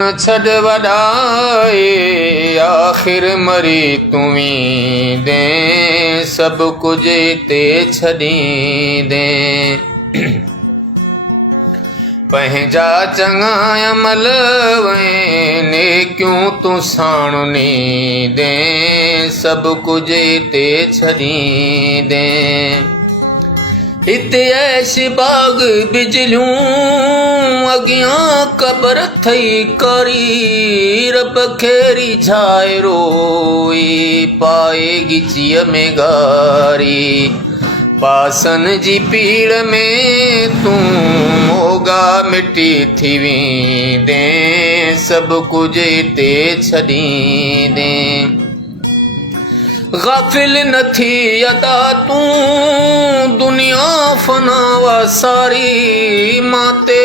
छड़ वॾाए आख़िर मरी तुवी दे सब कुछ ते छॾींदे पंहिंजा चङा अमल नेकियूं तूं साणुनी दे सब कुछ ते छॾींदे हिते ऐश बाग बिजलियूं अॻियां क़बर थई करी रब खेरी झाए रोई पाए गिचीअ में गारी पासन जी पीड़ में तूं मोगा मिटी थी वेंदे सब कुछ ते छॾींदे गाफिल न थी अदा तूं दुनिया फना वा सारी माते